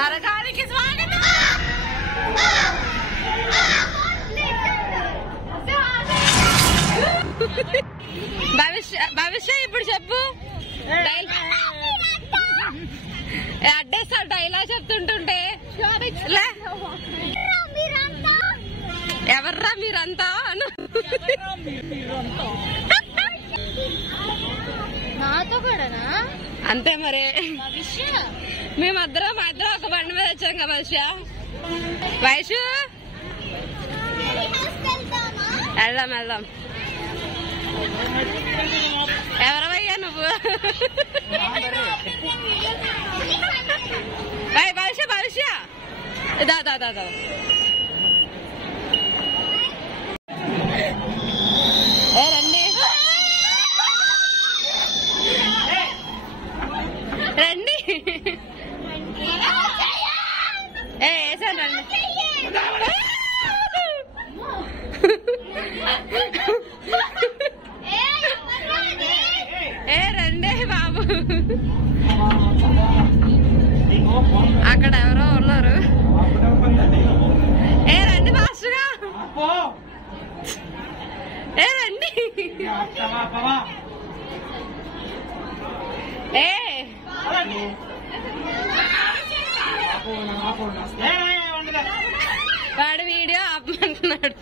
నరకానికి స్వాగతం. భవిష్య ఇప్పుడు చెప్పు. అడ్డేస్తా డైలాగ్ చెప్తుంటుంటే. ఎవర్రా మీరంతా అను. నాతో కూడానా? అంతే మరి. మేమద్దరం ఒక బండి మీద వచ్చాం కదా భవిష్య. వైషు వెళ్దాం. ఎవరవయ్యా నువ్వు? భవిష్య దా రండి వేసాను రండి. రండి బాబు. అక్కడ ఎవరో ఉన్నారు. రండి ఫాస్ట్గా. రండి. వాడు వీడియో ఆపమంటున్నాడు.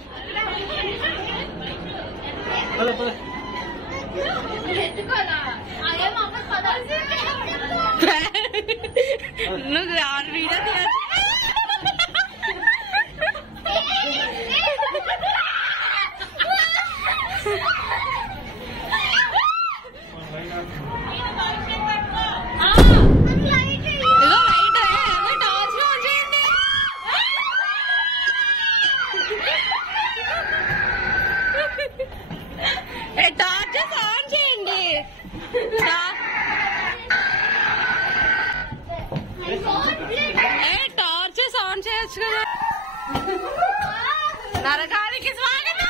నువ్వు వీడియో తీయాలి. టార్చెస్ ఆన్ చేయండి. టార్చెస్ ఆన్ చేయొచ్చు కదా. నరకానికి స్వాగతం.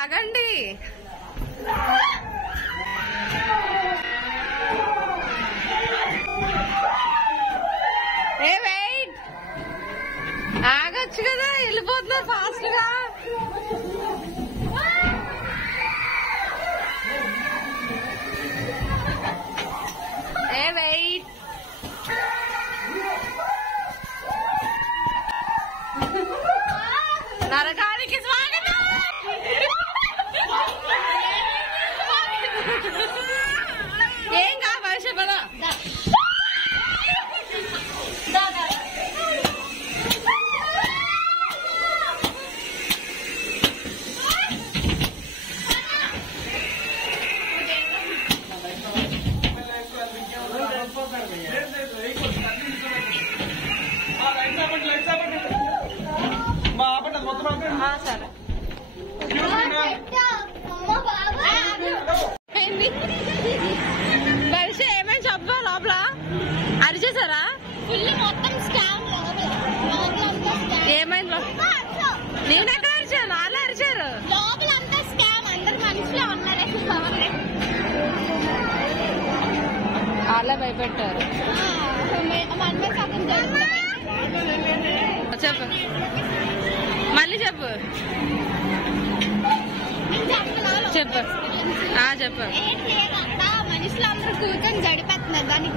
ఆగండి. వెయిట్ ఆగొచ్చు కదా. వెళ్ళిపోతున్నా ఫాస్ట్ గా. వెయిట్ నరకానికి స్వాగతం. ఏం కా భవిష్య పద. సరే భవిష్య ఏమేమి చెప్పా లోపల అరిచేసారా? ఏమైంది? నేను ఎక్కడ అరిచాను? వాళ్ళే అరిచారు. వాళ్ళే భయపెట్టారు. చెప్పు మళ్ళీ చెప్పు. చెప్పు. మనుషులు అందరూ కూర్చొని గడిపేస్తున్నారు. దానికి